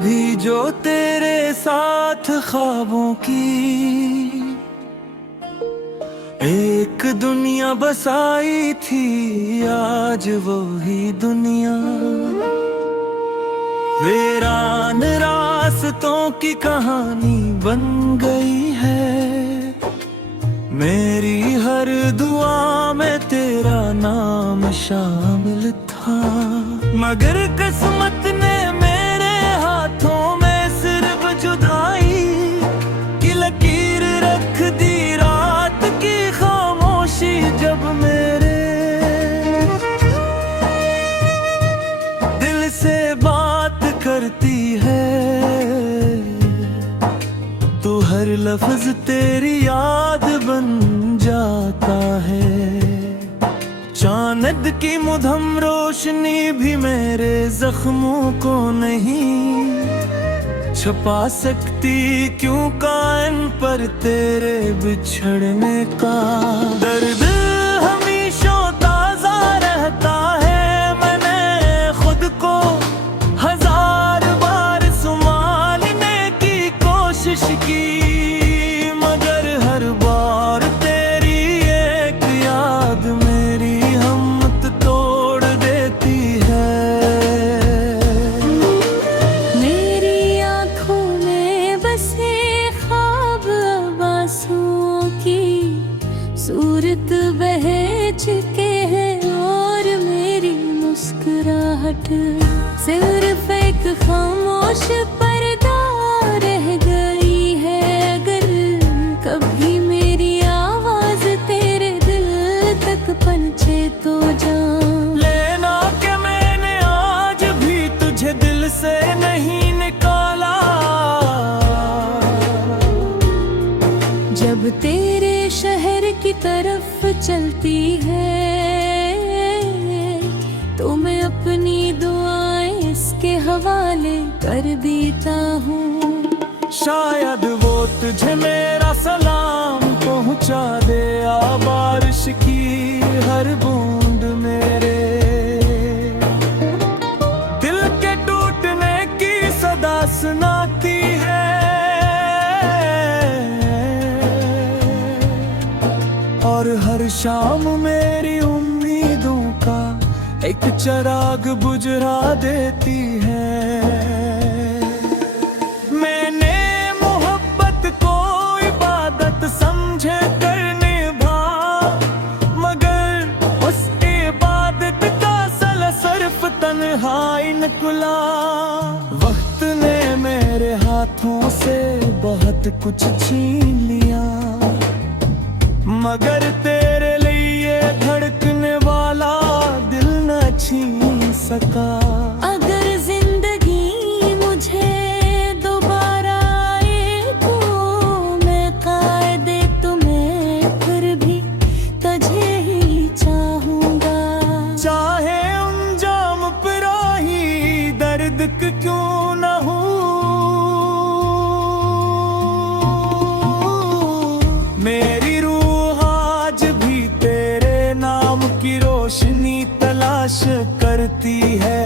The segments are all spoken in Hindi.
कभी जो तेरे साथ ख्वाबों की एक दुनिया बसाई थी, आज वो ही दुनिया वीरान रास्तों की कहानी बन गई है। मेरी हर दुआ में तेरा नाम शामिल था, मगर किस्मत ने मेरे हाथों में सिर्फ जुदाई की लकीर रख दी। रात की खामोशी जब मेरे दिल से बात करती है, तो हर लफ्ज तेरी याद बन जाता है। चांद की मुधम रोशनी भी मेरे जख्मों को नहीं छुपा सकती, क्यों कान पर तेरे बिछड़ने का दर्द हमेशा ताजा रहता है। मैंने खुद को हजार बार संभालने की कोशिश की, मगर हर बार तेरी एक याद मेरी हिम्मत तोड़ देती है। मेरी आंखों में बसे ख्वाब अब आंसुओं की सूरत बह चुके हैं, और मेरी मुस्कुराहट सिर्फ एक खामोश पर्दा रह गई है। अगर कभी मेरी आवाज तेरे दिल तक पहुंचे तो जान लेना कि मैंने आज भी तुझे दिल से नहीं निकाला। जब तेरे शहर की तरफ चलती है, तो मैं अपनी दुआएं इसके हवाले कर देता हूँ। शायद वो तुझे मेरा सलाम पहुँचा दे, आ बारिश की हर बूंद मेरे दिल के टूटने की सदा सुनाती है। और हर शाम मेरी उम्मीदों का एक चिराग बुझा देती है। मैंने मोहब्बत को इबादत समझे कर निभा, मगर उस इबादत का सल सिर्फ तन्हाई निकला। वक्त ने मेरे हाथों से बहुत कुछ छीन लिया, मगर तेरे लिए धड़कने वाला दिल न छीन सका। अगर जिंदगी मुझे दोबारा आए, तो मैं कायदे तुम्हें फिर भी तुझे ही चाहूंगा। चाहे अंजाम पराही दर्द क्यों न हो, मेरी रूह आज भी तेरे नाम की रोशनी तलाश करती है।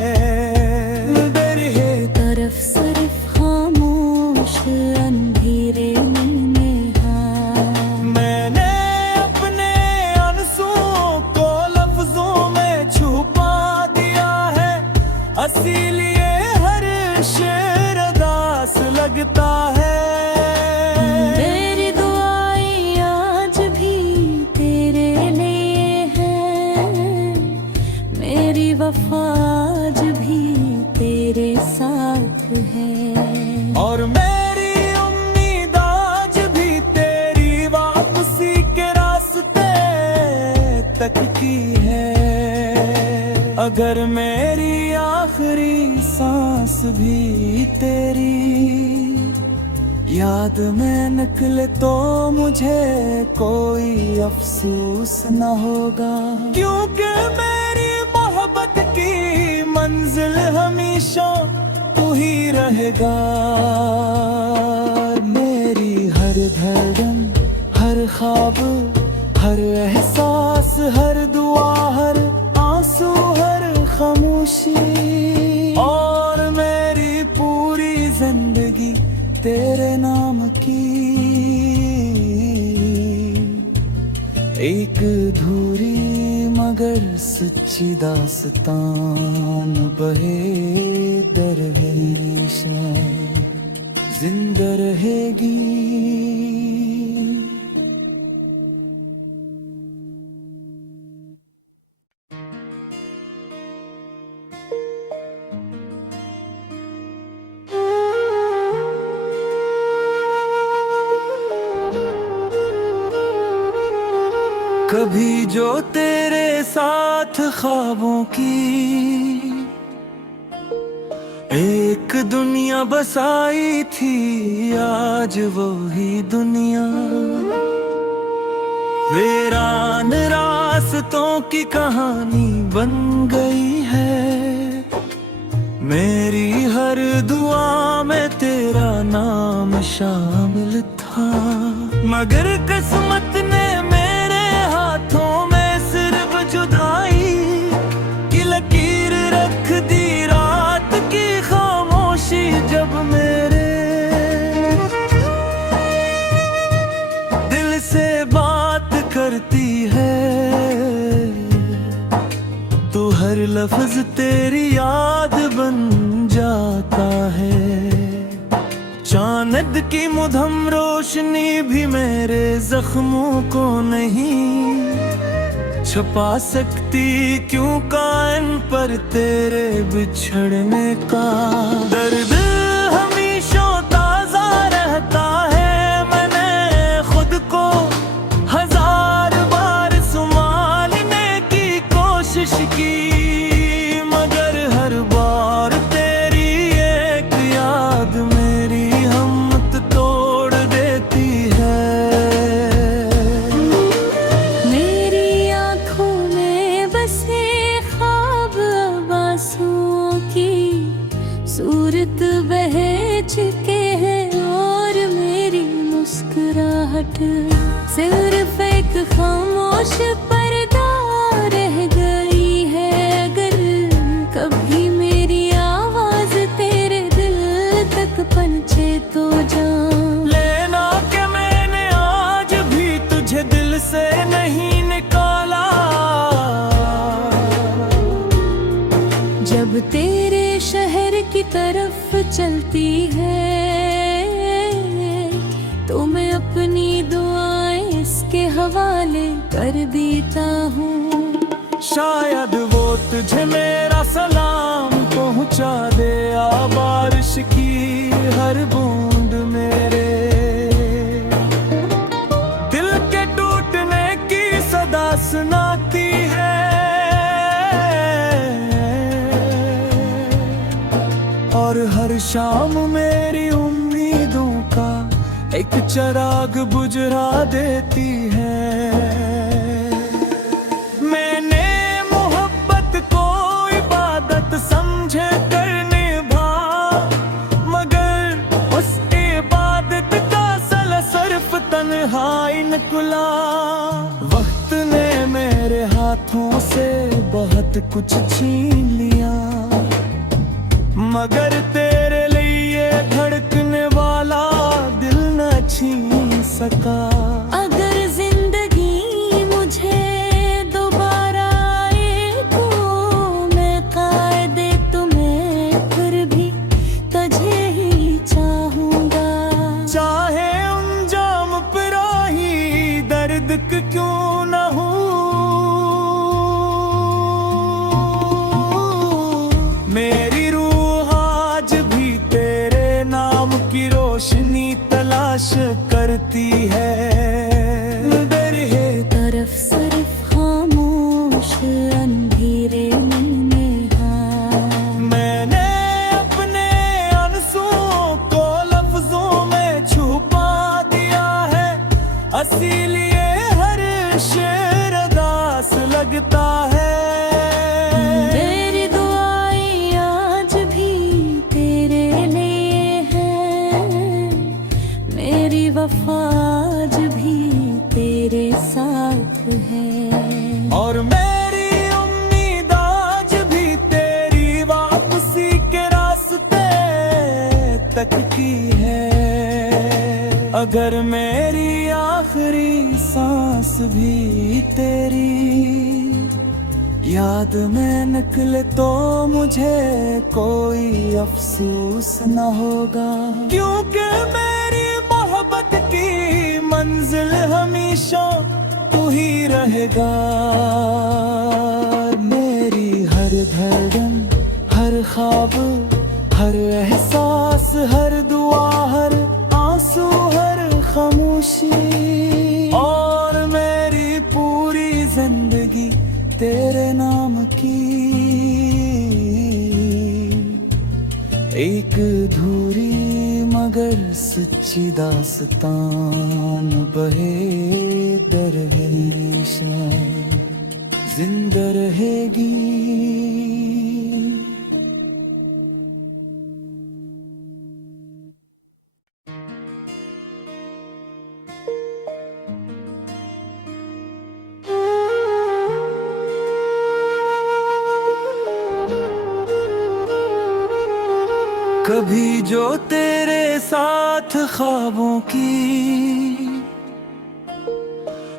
दरहे तरफ सिर्फ खामोश अंधेरे में मैंने अपने आंसुओं को लफ्जों में छुपा दिया है, इसीलिए हर शेर अदास लगता है। मेरी दुआएं आज भी तेरे लिए है, मेरी वफा आज भी तेरे साथ है। और मेरी उम्मीद आज भी तेरी वापसी के रास्ते तक की है। अगर मेरी आखिरी सांस भी तेरी याद में निकले, तो मुझे कोई अफसोस न होगा, क्योंकि मेरी मोहब्बत की मंजिल हमेशा तू ही रहेगा। मेरी हर धड़कन, हर ख्वाब, हर एहसास, हर दुआ, हर आंसू, हर खामोशी, और मेरी पूरी तेरे नाम की एक धूरी मगर सच्ची दास्तान बहे दरवेश जिंदा रहेगी। कभी जो तेरे साथ ख्वाबों की एक दुनिया बसाई थी, आज वो ही दुनिया वीरान रास्तों की कहानी बन गई है। मेरी हर दुआ में तेरा नाम शामिल था, मगर किस्मत ने हाथों में सिर्फ जुदाई की लकीर रख दी। रात की खामोशी जब मेरे दिल से बात करती है, तो हर लफ्ज तेरी याद बन जाता है। चांद की मुधम रोशनी भी मेरे जख्मों को नहीं छुपा सकती, क्यों कान पर तेरे बिछड़ने का दर्द हमेशा ताजा रहता है। मैंने खुद को हजार बार संभालने की कोशिश की, मगर हर बार तेरी एक याद मेरी हिम्मत तोड़ देती है। मेरी आंखों में बसे ख्वाब अब आंसुओं की सूरत बह चुके हैं, और मेरी मुस्कुराहट सिर्फ एक खामोश पर्दा रह गई है। अगर कभी मेरी आवाज तेरे दिल तक पहुंचे तो जान लेना कि मैंने आज भी तुझे दिल से नहीं निकाला। जब तेरे शहर की तरफ चलती है, तो मैं अपनी दुआएं इसके हवाले कर देता हूँ। शायद वो तुझे मेरा सलाम पहुँचा दे, आ बारिश की हर बूंद मेरे दिल के टूटने की सदा सुनाती है। और हर शाम मेरी उम्मीदों का एक चिराग बुझा देती है। मैंने मोहब्बत को इबादत समझे कर निभा, मगर उस इबादत का सल सिर्फ तन्हाई निकला। वक्त ने मेरे हाथों से बहुत कुछ छीन लिया, मगर तेरे लिए धड़कने वाला दिल न छीन सका। अगर जिंदगी मुझे दोबारा आए तो मैं कायदे तुम्हें फिर भी तुझे ही चाहूंगा। चाहे अंजाम पराही दर्द क्यों न हो, मेरी रूह आज भी तेरे नाम की रोशनी तलाश करती है। दर है तरफ सिर्फ खामोश अंधेरे में हाँ। मैंने अपने आंसुओं को लफ्जों में छुपा दिया है, इसीलिए हर शेर अदास लगता है। मेरी दुआएं आज भी तेरे लिए हैं, मेरी वफा आज भी तेरे साथ है। और मेरी उम्मीद आज भी तेरी वापसी के रास्ते तक की है। अगर मेरी आखिरी सांस भी तेरी याद में निकले तो मुझे कोई अफसोस न होगा, क्योंकि मेरी मोहब्बत की मंजिल हमेशा तू ही रहेगा। मेरी हर धड़कन, हर ख्वाब, हर एहसास, हर दुआ, हर आंसू, हर खामोशी और मेरी पूरी जिंदगी तेरे नाम की एक अधूरी मगर सच्ची दास्तान बहे दर हमेशा जिंदा रहेगी। कभी जो तेरे साथ ख्वाबों की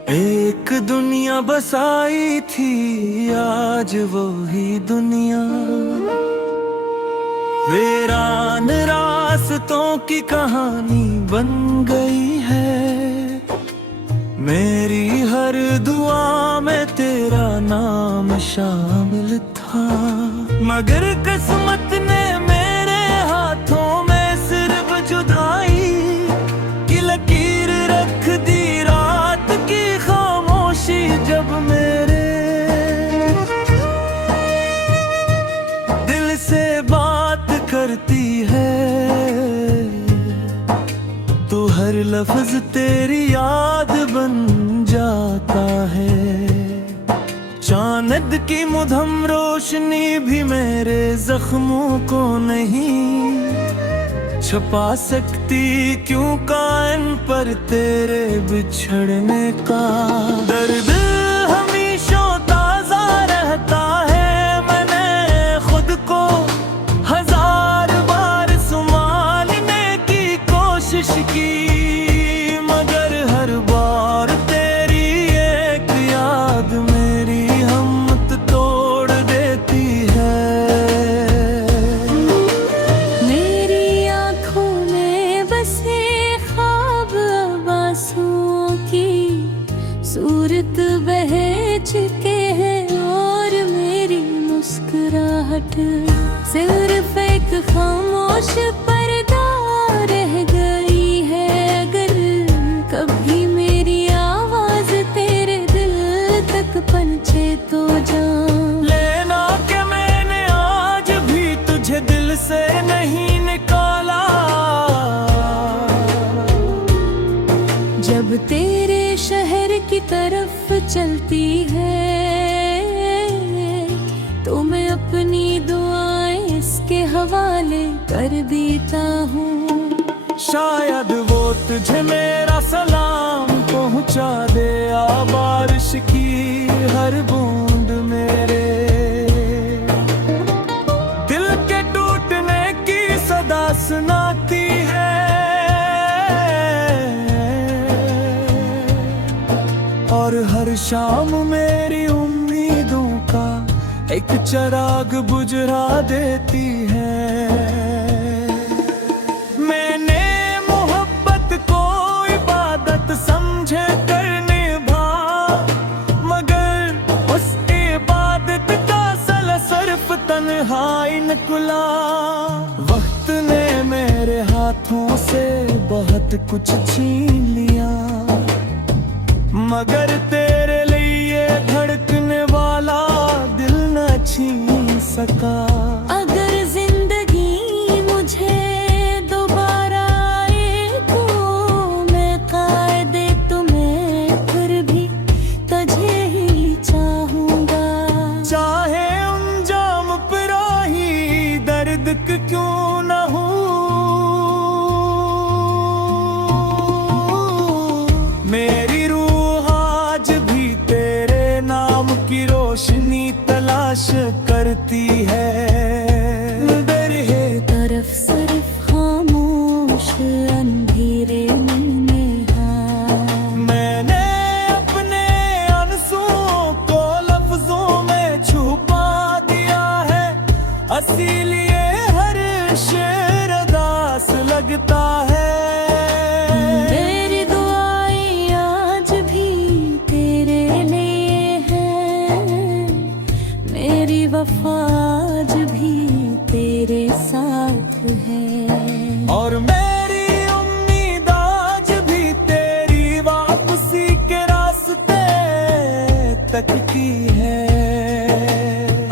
एक दुनिया बसाई थी, आज वो ही दुनिया वीरान रास्तों की कहानी बन गई है। मेरी हर दुआ में तेरा नाम शामिल था, मगर किस्मत ने हाथों में सिर्फ जुदाई की लकीर रख दी। रात की खामोशी जब मेरे दिल से बात करती है, तो हर लफ्ज तेरी याद बन जाता है। चांद की मुधम रोशनी भी मेरे जख्मों को नहीं छुपा सकती, क्यों कान पर तेरे बिछड़ने का दर्द हमेशा ताजा रहता है। मैंने खुद को हजार बार संभालने की कोशिश की, मगर हर बार तेरी एक याद मेरी हिम्मत तोड़ देती है। मेरी आंखों में बसे ख्वाब अब आंसुओं की सूरत बह चुके हैं, और मेरी मुस्कुराहट सिर्फ एक खामोश पर्दा रह गई है। अगर कभी मेरी आवाज तेरे दिल तक पहुंचे तो जान लेना कि मैंने आज भी तुझे दिल से नहीं निकाला। जब तेरे शहर की तरफ चलती है, तो मैं अपनी दुआएं इसके हवाले कर देता हूँ। शायद वो तुझे मेरा सलाम पहुंचा दे, आ बारिश की हर बूंद मेरे दिल के टूटने की सदा सुनाती है। और हर शाम मेरी उम्मीदों का एक चिराग बुझा देती है। मैंने मोहब्बत को इबादत समझे कर निभा, मगर उस इबादत का सल सिर्फ तन्हाई निकला। वक्त ने मेरे हाथों से बहुत कुछ छीन लिया, मगर तेरे लिए धड़कने वाला दिल न छीन सका। अगर जिंदगी मुझे दोबारा आए तो मैं कायदे तुम्हें फिर भी तुझे ही चाहूंगा। चाहे अंजाम पर ही दर्द क्यों न हो, मेरी रूह आज भी तेरे नाम की रोशनी तलाश करती है। तरफ सिर्फ खामोश अंधेरे मन में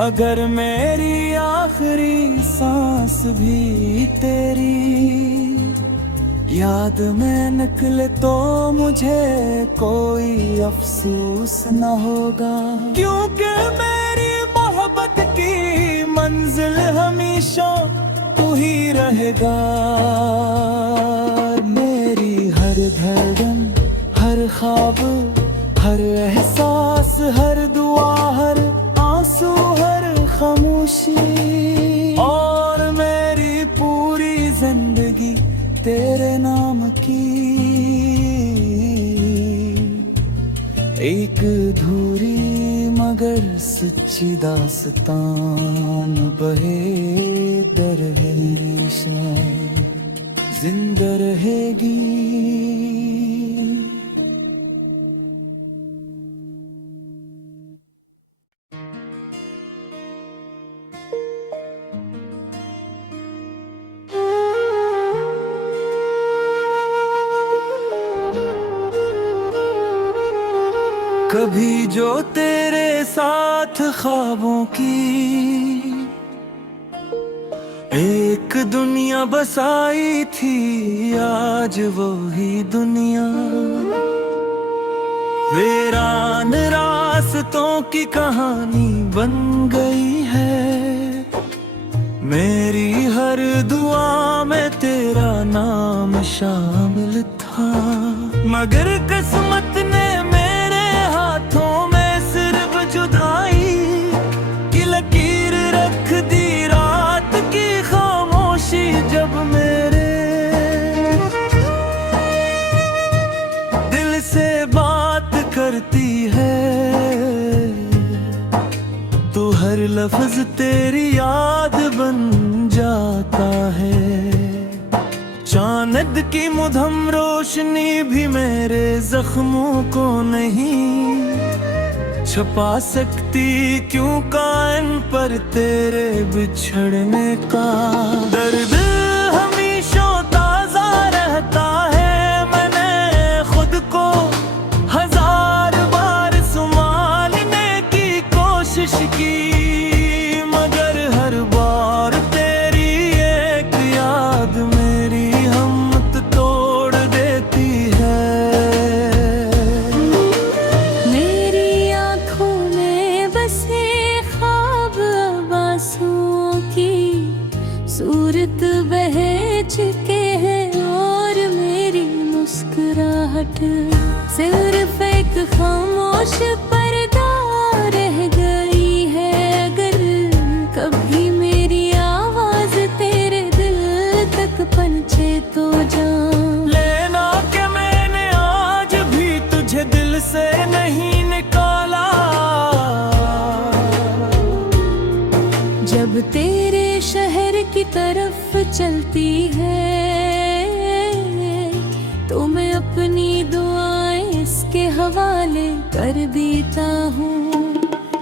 अगर मेरी आखिरी सांस भी तेरी याद में निकले तो मुझे कोई अफसोस न होगा, क्योंकि मेरी मोहब्बत की मंजिल हमेशा तू ही रहेगा। मेरी हर धड़कन, हर ख्वाब, हर एहसास, हर दुआ, हर आंसू, हर खामोशी और मेरी पूरी जिंदगी तेरे नाम की एक धूरी मगर सच्ची दास्तान बहे दर हमेशा जिंदा रहेगी। कभी जो तेरे साथ ख्वाबों की एक दुनिया बसाई थी, आज वो ही दुनिया वीरान रास्तों की कहानी बन गई है। मेरी हर दुआ में तेरा नाम शामिल था, मगर किस्मत ने हाथों में सिर्फ जुदाई की लकीर रख दी। रात की खामोशी जब मेरे दिल से बात करती है, तो हर लफ्ज तेरी याद बन जाता है। चांद की मुधम रोशनी भी मेरे जख्मों को नहीं छुपा सकती, क्यों कान पर तेरे बिछड़ने का दर्द हमेशा ताजा रहता है। मैंने खुद को हजार बार संभालने की कोशिश की, मगर हर बार तेरी एक याद मेरी हिम्मत तोड़ देती है। मेरी आंखों में बसे ख्वाब अब आंसुओं की सूरत बह चुके हैं, और मेरी मुस्कुराहट सिर्फ एक खामोश पर्दा रह गई है। अगर कभी मेरी आवाज तेरे दिल तक पहुंचे तो जान लेना कि मैंने आज भी तुझे दिल से नहीं निकाला। जब तेरे शहर की तरफ चलती है, तो मैं अपनी दुआएं इसके हवाले कर देता हूँ।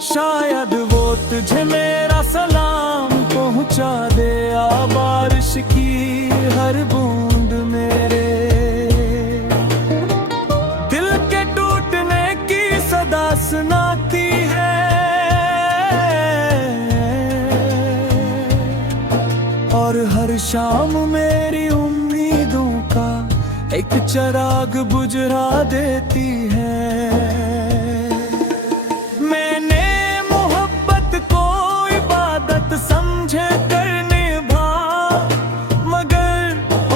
शायद वो तुझे मेरा सलाम पहुँचा दे, आ बारिश की हर बूंद मेरे दिल के टूटने की सदा सुनाती है। और हर शाम मेरी उम्मीदों का एक चिराग बुझा देती है। मैंने मोहब्बत को इबादत समझे कर निभा, मगर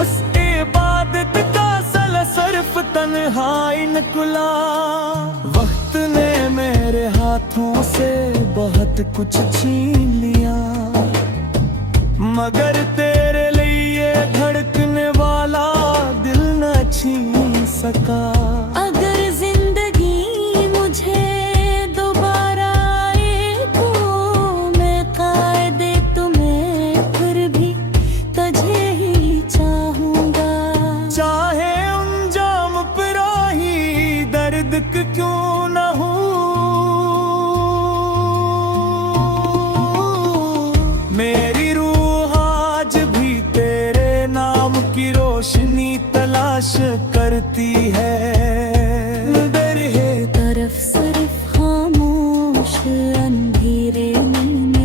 उस इबादत का सल सिर्फ तन्हाई निकला। वक्त ने मेरे हाथों से बहुत कुछ छीन लिया, मगर तेरे लिए धड़कने वाला दिल न छीन सका। अगर जिंदगी मुझे दोबारा आए तो मैं कायदे तुम्हें फिर भी तुझे ही चाहूंगा। चाहे अंजाम पराही दर्द क्यों न हो, मेरी रूह आज भी तेरे नाम की रोशनी तलाश करती है। दर है तरफ सिर्फ खामोश अंधेरे में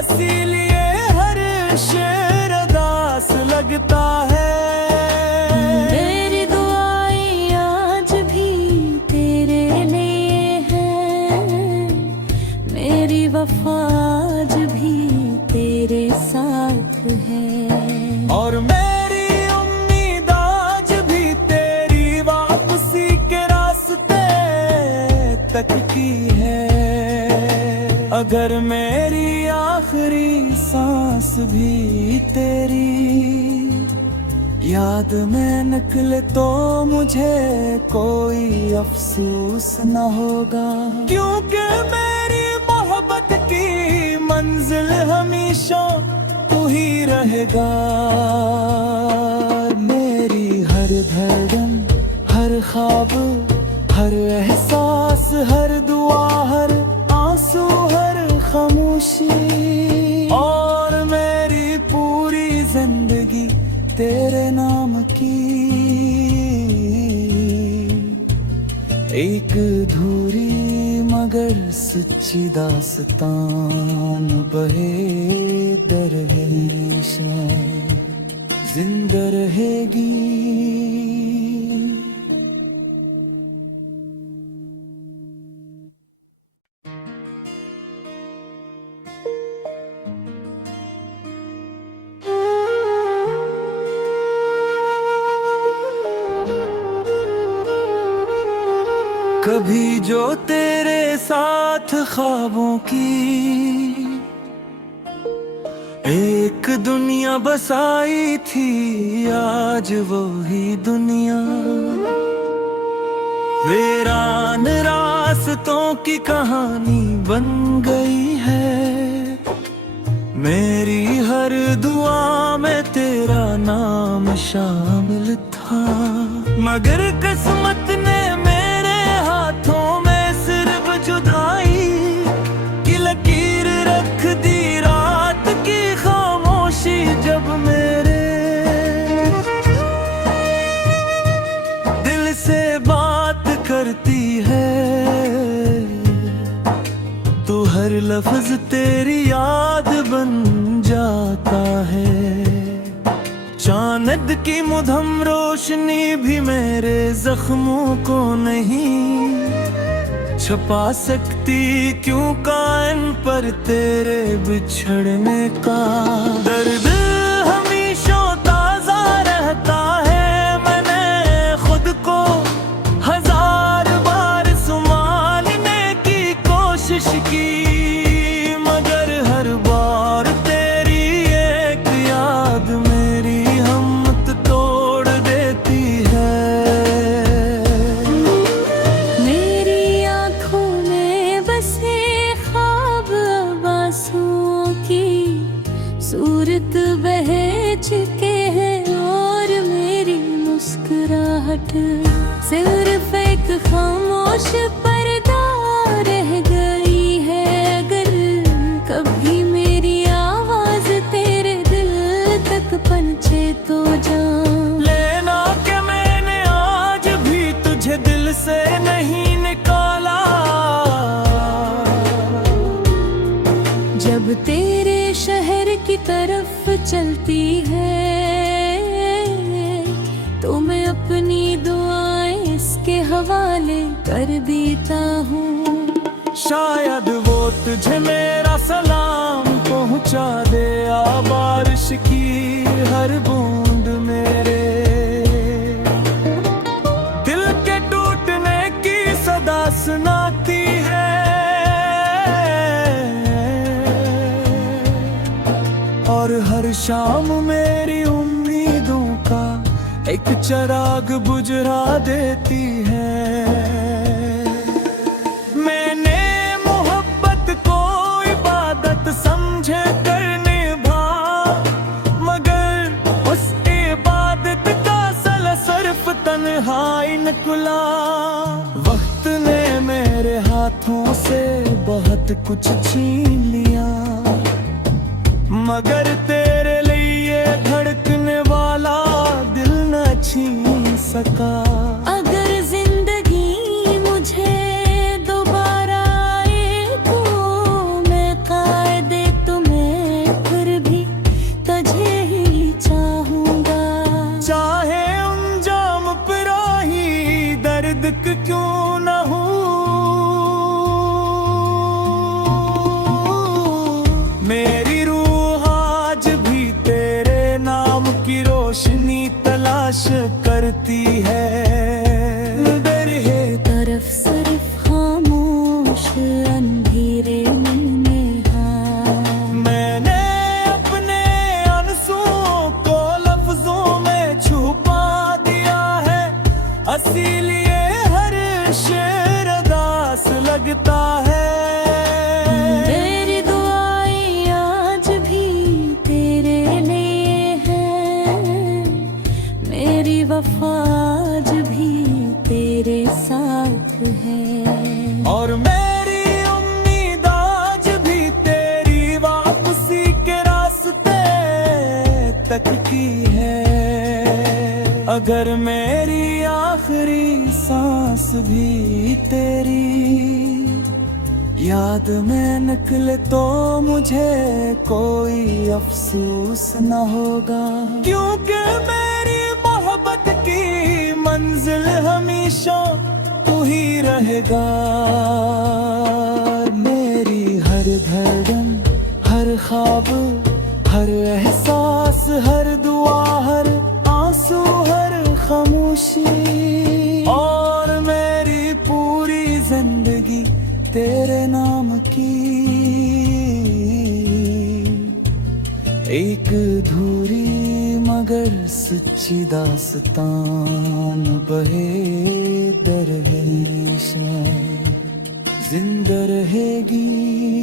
इसीलिए हर शेर अदास लगता है। मेरी दुआएं आज भी तेरे लिए है, मेरी वफा आज भी तेरे साथ है। और मेरी उम्मीद आज भी तेरी वापसी के रास्ते तक की है। अगर मेरी आखिरी सांस भी तेरी याद में निकले तो मुझे कोई अफसोस न होगा, क्योंकि मेरी मोहब्बत की मंजिल हमेशा तू ही रहेगा। मेरी हर धड़कन, हर ख्वाब, हर एहसास, हर दुआ, हर आंसू, हर खामोशी और मेरी पूरी जिंदगी तेरे नाम की एक अधूरी मगर सच्ची दास्तान बहे दर हमेशा जिंदा रहेगी। कभी जो तेरे साथ ख्वाबों की एक दुनिया बसाई थी, आज वो ही दुनिया वीरान रास्तों की कहानी बन गई है। मेरी हर दुआ में तेरा नाम शामिल था, मगर किस्मत ने हाथों में सिर्फ जुदाई की लकीर रख दी। रात की खामोशी जब मेरे दिल से बात करती है, तो हर लफ्ज तेरी याद बन जाता है। चांद की मुधम रोशनी भी मेरे जख्मों को नहीं छुपा सकती, क्यों कान पर तेरे बिछड़ने का दर्द हमेशा ताजा रहता है। मैंने खुद को हजार बार संभालने की कोशिश की, मगर हर बार तेरी एक याद मेरी हिम्मत तोड़ देती है। मेरी आंखों में बसे ख्वाब अब आंसुओं की सूरत बह चुके हैं, और मेरी मुस्कुराहट सिर्फ एक खामोश पर्दा रह गई है। अगर कभी मेरी आवाज तेरे दिल तक पहुंचे तो जान लेना कि मैंने आज भी तुझे दिल से नहीं निकाला। जब तेरे शहर की तरफ चलती है, तो मैं अपनी दुआएं इसके हवाले कर देता हूँ। शायद वो तुझे मेरा सलाम पहुंचा दे, आ बारिश की हर बूंद मेरे दिल के टूटने की सदा सुनाती है। और हर शाम मेरी उम्मीदों का एक चिराग बुझा देती है। मैंने मोहब्बत को इबादत समझे कर निभा, मगर उस इबादत का सल सिर्फ तन्हाई निकला। वक्त ने मेरे हाथों से बहुत कुछ छीन लिया, मगर तेरे लिए धड़कने वाला दिल न छीन सका। अगर जिंदगी मुझे दोबारा आए तो मैं कायदे तुम्हें तक की है। अगर मेरी आखिरी सांस भी तेरी याद में निकले तो मुझे कोई अफसोस न होगा, क्योंकि मेरी मोहब्बत की मंजिल हमेशा तू ही रहेगा। मेरी हर धड़कन, हर ख्वाब, हर एहसास, हर दुआ, हर आंसू, हर खामोशी और मेरी पूरी जिंदगी तेरे नाम की एक धूरी मगर सच्ची दास्तान बहे दर हमेशा जिंदा रहेगी।